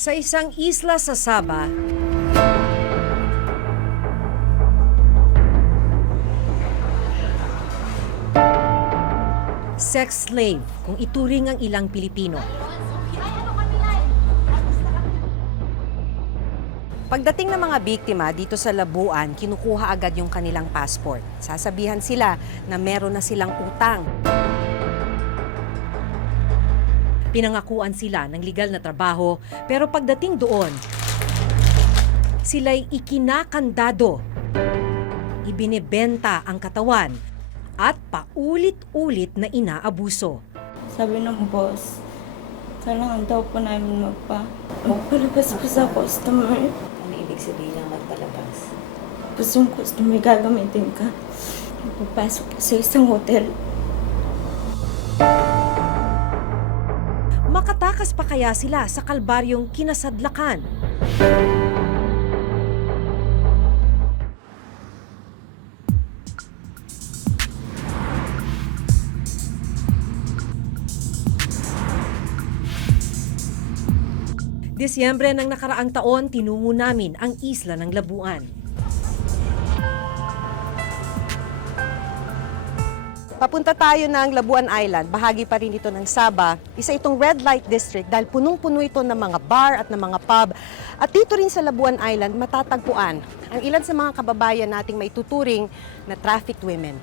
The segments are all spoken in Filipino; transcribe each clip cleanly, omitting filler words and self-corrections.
Sa isang isla sa Sabah, sex slave kung ituring ang ilang Pilipino. Pagdating ng mga biktima dito sa Labuan, kinukuha agad yung kanilang passport. Sasabihan sila na meron na silang utang. Pinangakuan sila ng legal na trabaho, pero pagdating doon, sila'y ikinakandado. Ibinebenta ang katawan at paulit-ulit na inaabuso. Sabi ng boss, kailangan daw po namin magpalabas po sa customer. Ano ibig sabihin ng magpalabas? Tapos yung customer gagamitin ka. Papasok po sa isang hotel. Makatakas pa kaya sila sa kalbaryong kinasadlakan? Disyembre ng nakaraang taon, tinungo namin ang isla ng Labuan. Papunta tayo ng Labuan Island, bahagi pa rin ito ng Sabah. Isa itong red light district dahil punong-puno ito ng mga bar at ng mga pub. At dito rin sa Labuan Island matatagpuan ang ilan sa mga kababayan nating may tuturing na trafficked women.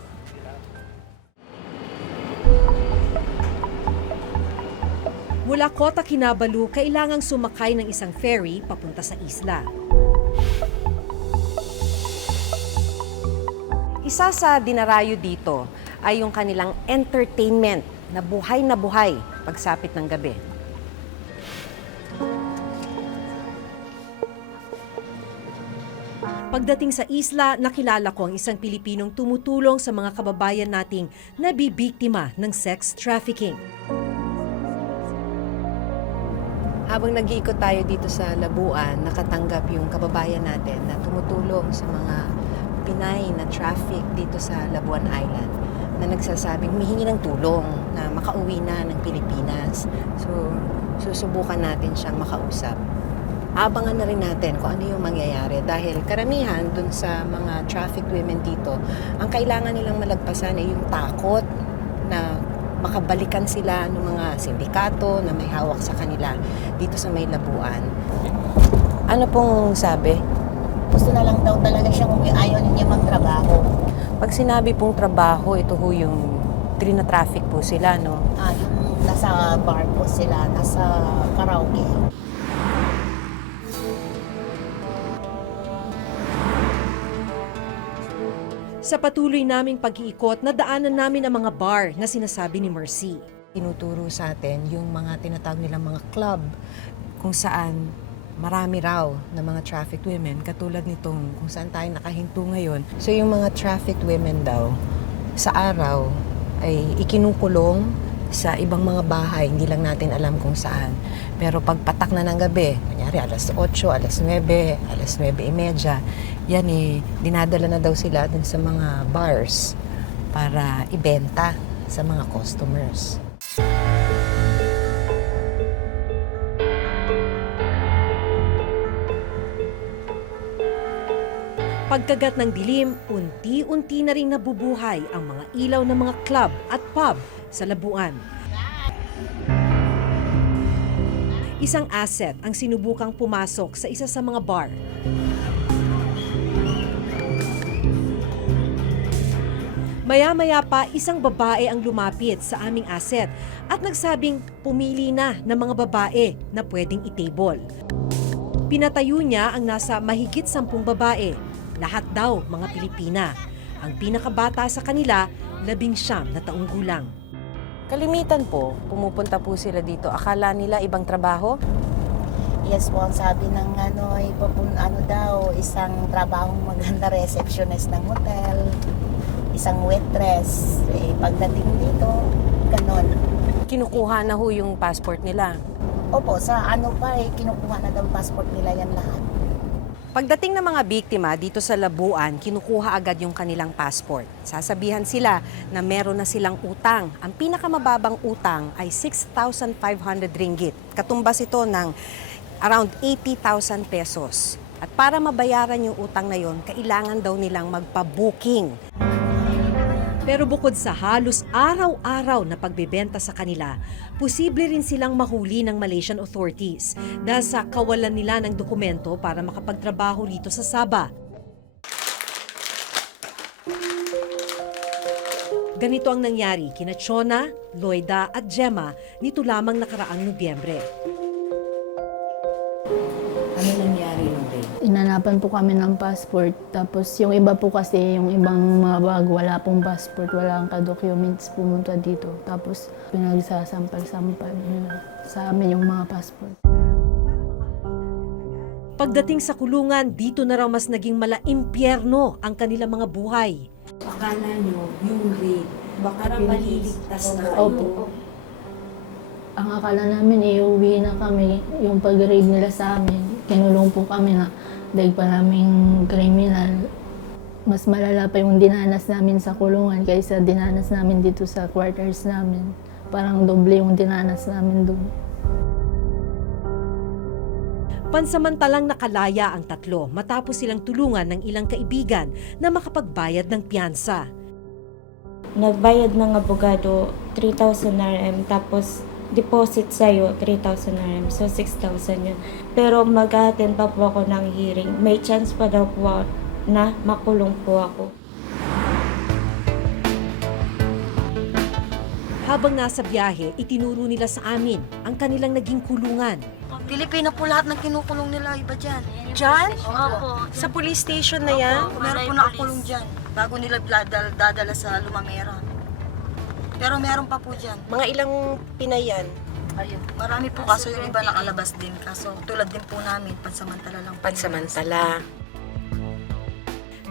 Mula Kota Kinabalu, kailangang sumakay ng isang ferry papunta sa isla. Isa sa dinarayo dito ay yung kanilang entertainment na buhay pagsapit ng gabi. Pagdating sa isla, nakilala ko ang isang Pilipinong tumutulong sa mga kababayan nating nabibiktima ng sex trafficking. Habang nag-iikot tayo dito sa Labuan, nakatanggap yung kababayan natin na tumutulong sa mga Pinay na traffic dito sa Labuan Island na nagsasabing humihingi ng tulong na makauwi na ng Pilipinas. So, susubukan natin siyang makausap. Abangan na rin natin kung ano yung mangyayari dahil karamihan dun sa mga trafficked women dito, ang kailangan nilang malagpasan ay yung takot na makabalikan sila ng mga sindikato na may hawak sa kanila dito sa may Labuan. Ano pong sabi? Gusto na lang daw talaga siya kung ayaw niya magtrabaho. Pag sinabi pong trabaho, ito ho yung trina-traffic po sila, no? Yung nasa bar po sila, nasa karaoke. Sa patuloy naming pag-iikot, nadaanan namin ang mga bar na sinasabi ni Mercy. Tinuturo sa atin yung mga tinatawag nilang mga club kung saan marami raw na mga trafficked women, katulad nitong kung saan tayo nakahinto ngayon. So yung mga trafficked women daw, sa araw ay ikinukulong sa ibang mga bahay, hindi lang natin alam kung saan. Pero pag patak na ng gabi, kunyari alas 8, alas 9, alas 9:30, yan dinadala na daw sila dun sa mga bars para ibenta sa mga customers. Pagkagat ng dilim, unti-unti na rin nabubuhay ang mga ilaw ng mga club at pub sa Labuan. Isang asset ang sinubukang pumasok sa isa sa mga bar. Maya-maya pa, isang babae ang lumapit sa aming asset at nagsabing pumili na ng mga babae na pwedeng i-table. Pinatayo niya ang nasa mahigit 10 babae. Lahat daw mga Pilipina. Ang pinakabata sa kanila, 19 na taong gulang. Kalimitan po, pumupunta po sila dito. Akala nila ibang trabaho? Yes po, ang sabi ng daw, isang trabahong maganda receptionist ng hotel, isang waitress. Pagdating dito, ganon. Kinukuha na ho yung passport nila. Opo, sa kinukuha na daw passport nila yan lahat. Pagdating ng mga biktima dito sa Labuan, kinukuha agad yung kanilang passport. Sasabihan sila na meron na silang utang. Ang pinakamababang utang ay 6,500 ringgit. Katumbas ito ng around 80,000 pesos. At para mabayaran yung utang na yon, kailangan daw nilang magpa-booking. Pero bukod sa halos araw-araw na pagbebenta sa kanila, posible rin silang mahuli ng Malaysian authorities dahil sa kawalan nila ng dokumento para makapagtrabaho rito sa Sabah. Ganito ang nangyari kina Chona, Loida at Gemma nito lamang nakaraang Nobyembre. Ano nangyari nung day? Inanapan po kami ng passport. Tapos yung iba po kasi, yung ibang mga bag, wala pong passport, wala ang ka-documents pumunta dito. Tapos pinagsasampal-sampal nila sa amin yung mga passport. Pagdating sa kulungan, dito na raw mas naging mala-impyerno ang kanilang mga buhay. Akala nyo, yung rape, baka maliligtas na kayo. Opo. Ang akala namin, iuwi na kami. Yung pag-raid nila sa amin, kinulong po kami na dahil pa naming kriminal. Mas malala pa yung dinanas namin sa kulungan kaysa dinanas namin dito sa quarters namin. Parang doble yung dinanas namin doon. Pansamantalang nakalaya ang tatlo matapos silang tulungan ng ilang kaibigan na makapagbayad ng piyansa. Nagbayad ng abogado 3,000 RM, tapos deposit sa'yo 3,000 RM, so 6,000 yun. Pero mag-attend pa po ako ng hearing. May chance pa daw po na makulong po ako. Habang nasa biyahe, itinuro nila sa amin ang kanilang naging kulungan. Pilipino po lahat ng kinukulong nila, iba dyan. Diyan? Opo. Sa police station na yan? Meron po nakakulong dyan. Bago nila dadala sa Lumamera. Pero meron pa po dyan. Mga ilang Pinay yan? Ayun. Marami po kaso yung iba nakalabas din. Kaso tulad din po namin, pansamantala lang. Pansamantala.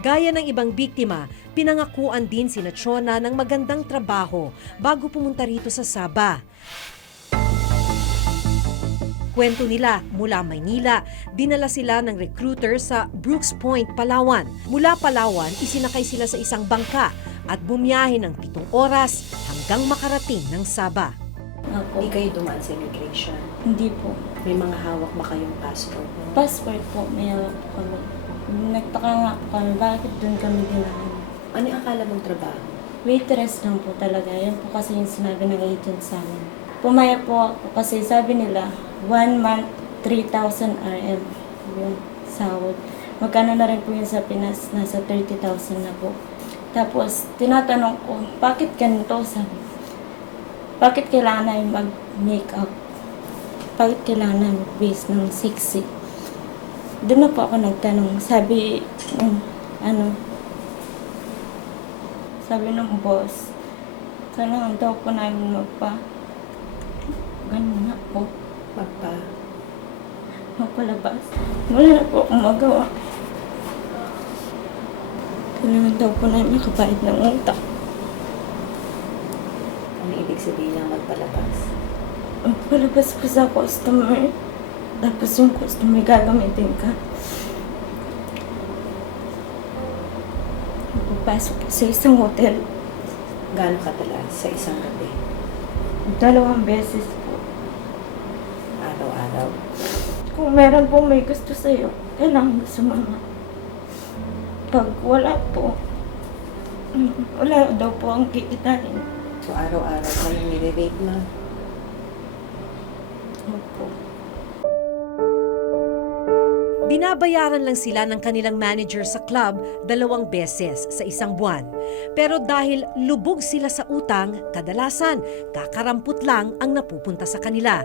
Gaya ng ibang biktima, pinangakuan din sina Chona ng magandang trabaho bago pumunta rito sa Sabah. Kwento nila, mula Maynila, dinala sila ng recruiter sa Brooks Point, Palawan. Mula Palawan, isinakay sila sa isang bangka at bumiyahe ng 7 oras hanggang makarating ng Sabah. Ako. Hindi kayo dumaan sa immigration. Hindi po. May mga hawak ba kayong passport? Passport po, may hawak po kami. Nagtaka nga po kami, bakit doon kami dinahan? Ano yung akala mong trabaho? Waitress lang po talaga. Yan po kasi yung sinabi ng agent sa amin. Pumaya po ako kasi sabi nila, 1 month, 3,000 RM yung sahod. Magkano na rin po yun sa Pinas? Nasa 30,000 na po. Tapos, tinatanong ko, bakit ganito? Sabi, bakit kailangan namin mag-makeup? Bakit kailangan namin mag-base ng sexy? Doon na po ako nagtanong. Sabi, sabi ng boss, kailangan daw po namin ganun na po. Magpalabas. Wala na po akong magawa. Kailangan daw po namin makabayad ng utang. Ano ibig sabihin ng magpalabas? Magpalabas po sa customer. Tapos yung customer gagamitin ka. Pupasok po sa isang hotel. Gaano katalas sa isang gabi? 2 beses po. Araw-araw? Kung meron po may gusto sa'yo, kailangan mo sumama. Pag wala po, wala daw po ang kikitain. So araw-araw kayong nire-rape na? Opo. Binabayaran lang sila ng kanilang manager sa club 2 beses sa isang buwan. Pero dahil lubog sila sa utang, kadalasan kakarampot lang ang napupunta sa kanila.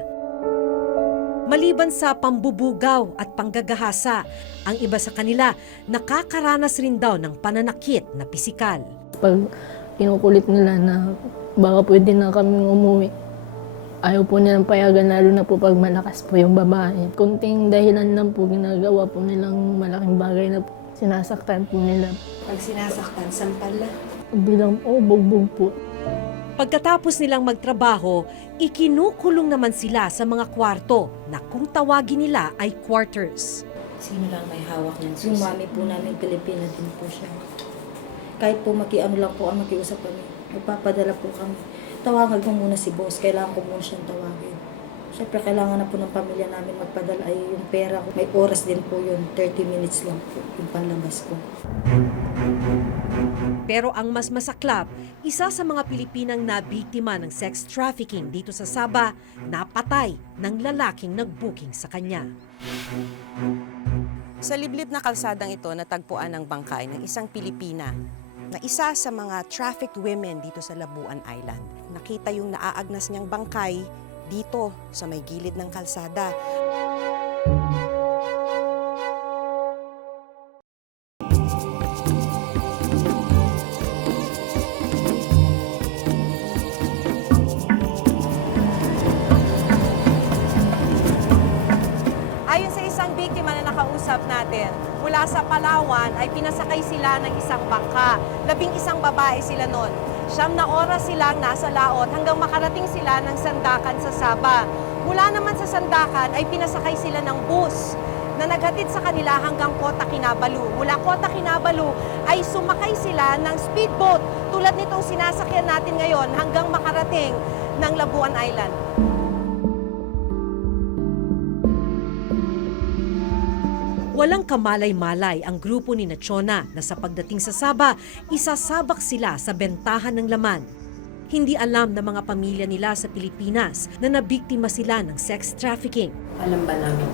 Maliban sa pambubugaw at panggagahasa, ang iba sa kanila nakakaranas rin daw ng pananakit na pisikal. Pag kinukulit nila na baka pwede na kaming umuwi, ayaw po nilang payagan, lalo na po pag malakas po yung babae. Kunting dahilan lang po ginagawa po nilang malaking bagay na sinasaktan po nila. Pag sinasaktan, sampal na? Bilang bugbog po. Pagkatapos nilang magtrabaho, ikinukulong naman sila sa mga kwarto na kung tawagin nila ay quarters. Sino lang may hawak ng Yung susi? mami po namin, Pilipina din po siya. Kahit po lang po ang makiusap kami. Magpapadala po kami. Tawagan ko muna si boss. Kailangan ko muna siyang tawagin. Siyempre, kailangan na po ng pamilya namin magpadala ay yung pera ko. May oras din po yun, 30 minutes lang po yung panlabas ko. Pero ang mas masaklap, isa sa mga Pilipinang nabiktima ng sex trafficking dito sa Sabah, napatay ng lalaking nag-booking sa kanya. Sa liblib na kalsadang ito, natagpuan ang bangkay ng isang Pilipina na isa sa mga trafficked women dito sa Labuan Island. Nakita yung naaagnas niyang bangkay dito sa may gilid ng kalsada. Ayon sa isang biktima na nakausap natin, mula sa Palawan ay pinasakay sila ng isang bangka. 11 babae sila noon. 9 na oras silang nasa laot hanggang makarating sila ng Sandakan sa Sabah. Mula naman sa Sandakan ay pinasakay sila ng bus na naghatid sa kanila hanggang Kota Kinabalu. Mula Kota Kinabalu ay sumakay sila ng speedboat tulad nitong sinasakyan natin ngayon hanggang makarating ng Labuan Island. Walang kamalay-malay ang grupo ni Nachona na sa pagdating sa Sabah, isasabak sila sa bentahan ng laman. Hindi alam ng mga pamilya nila sa Pilipinas na nabiktima sila ng sex trafficking. Alam ba namin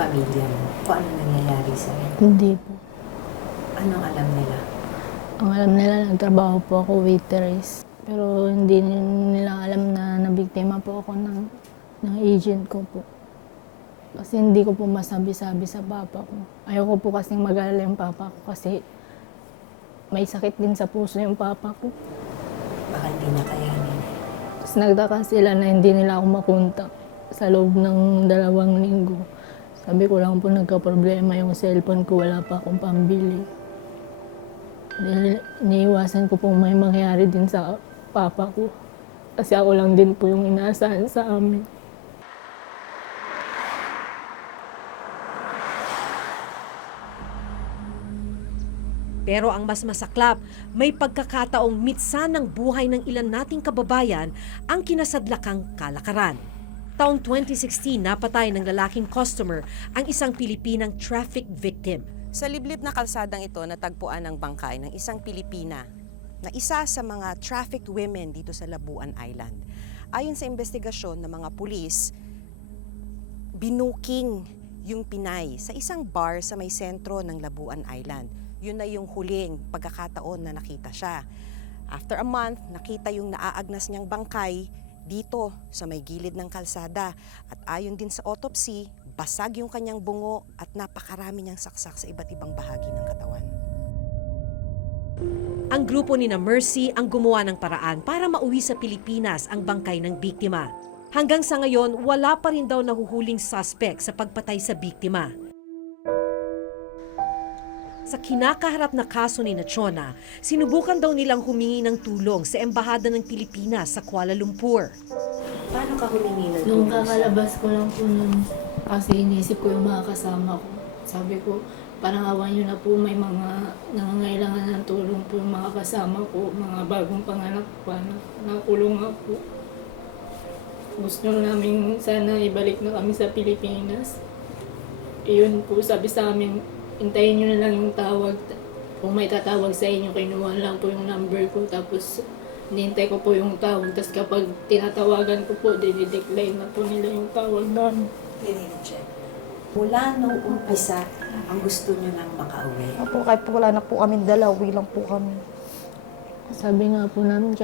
pamilya mo kung ano nangyayari sa'yo? Hindi po. Anong alam nila? Ang alam nila, nagtrabaho po ako waitress. Pero hindi nila alam na nabiktima po ako ng agent ko po. Kasi hindi ko po masabi-sabi sa papa ko. Ayoko po kasing mag-alala yung papa ko kasi may sakit din sa puso yung papa ko. Baka hindi na kayanin. Tapos nagtaka sila na hindi nila ako makontak sa loob ng 2 linggo. Sabi ko lang po nagka-problema yung cellphone ko, wala pa akong pambili. Dahil iniiwasan ko po may mangyari din sa papa ko. Kasi ako lang din po yung inaasahan sa amin. Pero ang mas masaklap, may pagkakataong mitsan ng buhay ng ilan nating kababayan ang kinasadlakang kalakaran. Taong 2016, napatay ng lalaking customer ang isang Pilipinang traffic victim. Sa liblib na kalsadang ito, natagpuan ang bangkay ng isang Pilipina na isa sa mga trafficked women dito sa Labuan Island. Ayon sa investigasyon ng mga pulis, binuking yung Pinay sa isang bar sa may sentro ng Labuan Island. Yun na yung huling pagkakataon na nakita siya. After a month, nakita yung naaagnas niyang bangkay dito sa may gilid ng kalsada. At ayon din sa autopsy, basag yung kanyang bungo at napakarami niyang saksak sa iba't ibang bahagi ng katawan. Ang grupo ni na Mercy ang gumawa ng paraan para mauwi sa Pilipinas ang bangkay ng biktima. Hanggang sa ngayon, wala pa rin daw nahuhuling suspect sa pagpatay sa biktima. Sa kinakaharap na kaso ni Nachona, sinubukan daw nilang humingi ng tulong sa Embahada ng Pilipinas sa Kuala Lumpur. Paano ka humingi ng Nung tulong sa- kakalabas ko lang po nun, kasi inisip ko yung mga kasama ko. Sabi ko, parang awan nyo na po, may mga nangangailangan ng tulong po yung mga kasama ko, mga bagong panganak pa na nakulong nga po. Gusto namin sana ibalik na kami sa Pilipinas. Iyon po, sabi sa amin, hintayin nyo na lang yung tawag. Kung may tatawag sa inyo, kinuha lang po yung number ko. Tapos, hinihintay ko po yung tawag. Tapos kapag tinatawagan ko po, dinidecline na po nila yung tawag namin. Dinireject. Mula nung umpisa, ang gusto nyo nang makauwi. Opo, kahit po wala na po kami, dalawi lang po kami. Sabi nga po namin,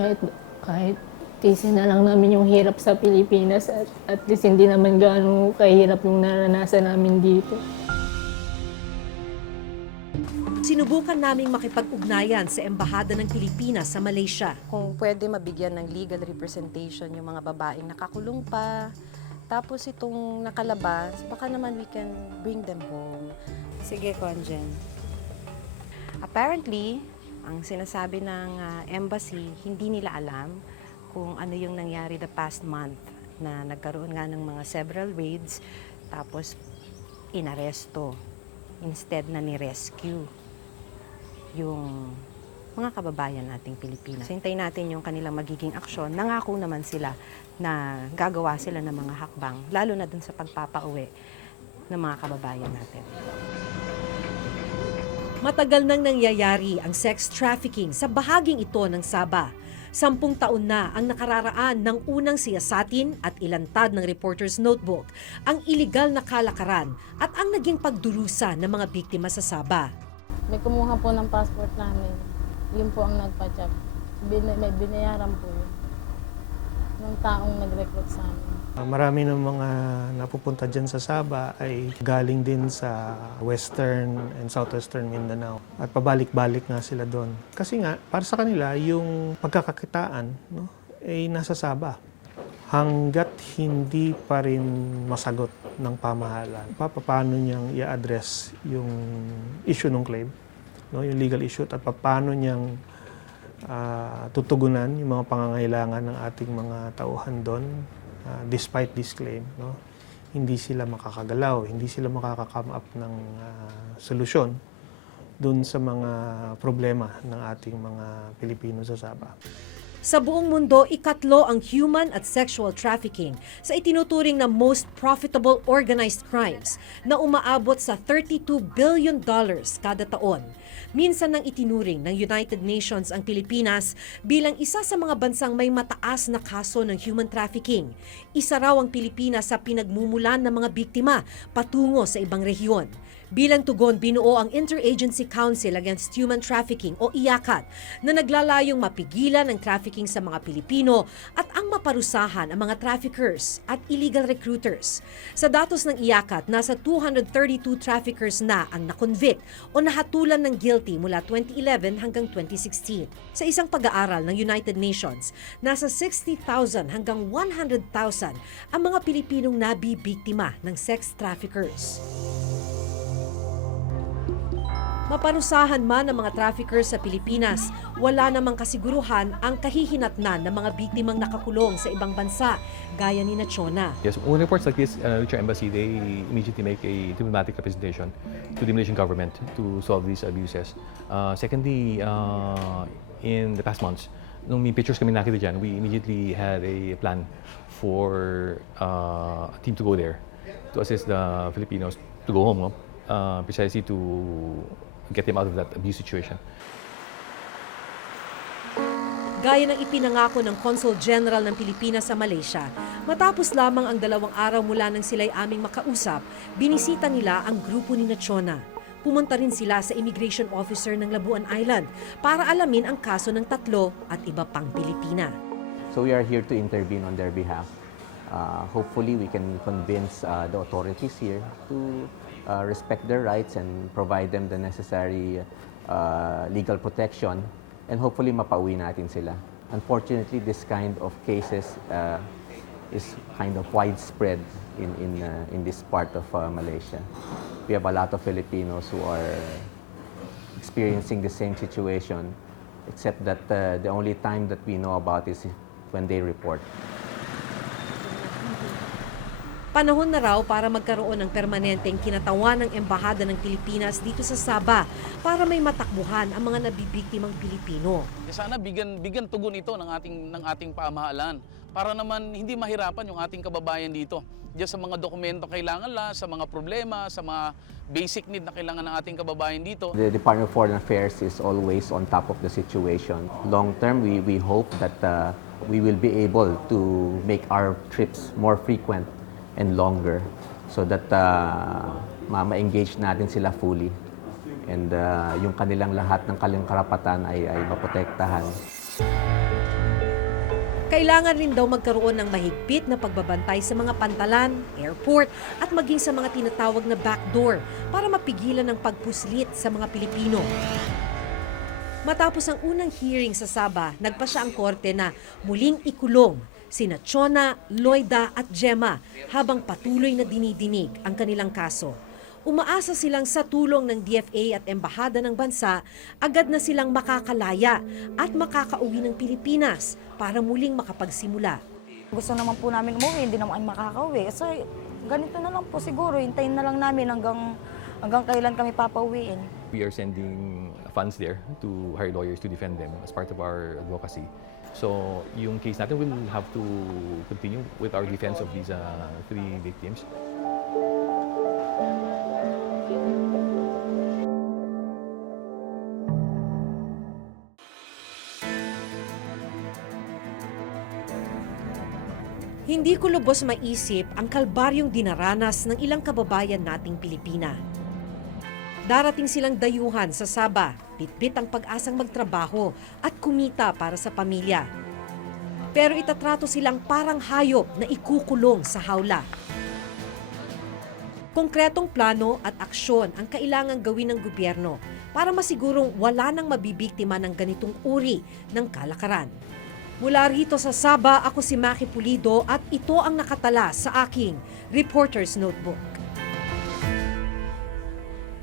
kahit tisin na lang namin yung hirap sa Pilipinas at least hindi naman gaano kahirap yung naranasan namin dito. Sinubukan naming makipag-ugnayan sa Embahada ng Pilipinas sa Malaysia. Kung pwede mabigyan ng legal representation yung mga babaeng nakakulong pa, tapos itong nakalabas, baka naman we can bring them home. Sige, Conjen. Apparently, ang sinasabi ng embassy, hindi nila alam kung ano yung nangyari the past month na nagkaroon nga ng mga several raids, tapos inaresto instead na ni-rescue yung mga kababayan nating Pilipinas. Hintayin natin yung kanilang magiging aksyon. Nangako naman sila na gagawa sila ng mga hakbang, lalo na dun sa pagpapauwi ng mga kababayan natin. Matagal nang nangyayari ang sex trafficking sa bahaging ito ng Sabah. 10 taon na ang nakararaan ng unang siyasatin at ilantad ng Reporter's Notebook ang iligal na kalakaran at ang naging pagdurusa ng mga biktima sa Sabah. May kumuha po ng passport namin. Yun po ang nagpa-check. May binayaran po yun ng taong nag-recruit sa amin. Marami ng mga napupunta dyan sa Sabah ay galing din sa Western and Southwestern Mindanao. At pabalik-balik nga sila doon. Kasi nga, para sa kanila, yung pagkakakitaan ay nasa Sabah. Hanggat hindi pa rin masagot ng pamahalaan, paano niyang i-address yung issue ng claim, yung legal issue, at paano niyang tutugunan yung mga pangangailangan ng ating mga tauhan doon. Despite this claim, hindi sila makakagalaw, hindi sila makaka-come up ng solusyon dun sa mga problema ng ating mga Pilipino sa Sabah. Sa buong mundo, 3 ang human at sexual trafficking sa itinuturing na most profitable organized crimes na umaabot sa $32 billion kada taon. Minsan nang itinuring ng United Nations ang Pilipinas bilang isa sa mga bansang may mataas na kaso ng human trafficking. Isa raw ang Pilipinas sa pinagmumulan ng mga biktima patungo sa ibang rehiyon. Bilang tugon, binuo ang Interagency Council Against Human Trafficking o IACAT na naglalayong mapigilan ang trafficking sa mga Pilipino at ang maparusahan ang mga traffickers at illegal recruiters. Sa datos ng IACAT, nasa 232 traffickers na ang nakonvict o nahatulan ng guilty mula 2011 hanggang 2016. Sa isang pag-aaral ng United Nations, nasa 60,000 hanggang 100,000 ang mga Pilipinong nabibiktima ng sex traffickers. Maparusahan man ang mga traffickers sa Pilipinas, wala namang kasiguruhan ang kahihinatnan ng mga biktimang nakakulong sa ibang bansa, gaya ni Chona. Yes, when reports like this reach our embassy, they immediately make a diplomatic representation to the Malaysian government to solve these abuses. Secondly, in the past months, nung may pictures kami nakita dyan, we immediately had a plan for a team to go there to assist the Filipinos to go home, precisely to get them out of that abuse situation. Gaya ng ipinangako ng Consul General ng Pilipinas sa Malaysia, matapos lamang ang 2 araw mula nang sila'y aming makausap, binisita nila ang grupo ni Chona. Pumunta rin sila sa immigration officer ng Labuan Island para alamin ang kaso ng 3 at iba pang Pilipina. So we are here to intervene on their behalf. Hopefully we can convince the authorities here to respect their rights and provide them the necessary legal protection, and hopefully mapauwi natin sila. Unfortunately, this kind of cases is kind of widespread in this part of Malaysia. We have a lot of Filipinos who are experiencing the same situation, except that the only time that we know about is when they report. Panahon na raw para magkaroon ng permanenteng kinatawan ng Embahada ng Pilipinas dito sa Sabah para may matakbuhan ang mga nabibiktimang Pilipino. Sana bigyan tugon ito ng ating pamahalaan para naman hindi mahirapan yung ating kababayan dito. Diyan sa mga dokumento kailangan sa mga problema, sa mga basic need na kailangan ng ating kababayan dito. The Department of Foreign Affairs is always on top of the situation. Long term, we hope that we will be able to make our trips more frequent and longer so that ma-engage natin sila fully and yung kanilang lahat ng karapatan ay maprotektahan. Kailangan rin daw magkaroon ng mahigpit na pagbabantay sa mga pantalan, airport at maging sa mga tinatawag na backdoor para mapigilan ang pagpuslit sa mga Pilipino. Matapos ang unang hearing sa Sabah, nagpasya ang korte na muling ikulong sina Chona, Loida at Gemma habang patuloy na dinidinig ang kanilang kaso. Umaasa silang sa tulong ng DFA at Embahada ng bansa, agad na silang makakalaya at makakauwi ng Pilipinas para muling makapagsimula. Gusto naman po namin umuwi, hindi naman makakauwi. So, ganito na lang po siguro, hintayin na lang namin hanggang kailan kami papauwiin. We are sending funds there to hire lawyers to defend them as part of our advocacy. So yung case natin will have to continue with our defense of these 3 victims. Hindi ko lubos maisip ang kalbaryong dinaranas ng ilang kababayan nating Pilipina. Darating silang dayuhan sa Sabah, bitbit ang pag-asang magtrabaho at kumita para sa pamilya. Pero itatrato silang parang hayop na ikukulong sa hawla. Konkretong plano at aksyon ang kailangang gawin ng gobyerno para masigurong wala nang mabibiktima ng ganitong uri ng kalakaran. Mula rito sa Sabah, ako si Maki Pulido at ito ang nakatala sa aking Reporter's Notebook.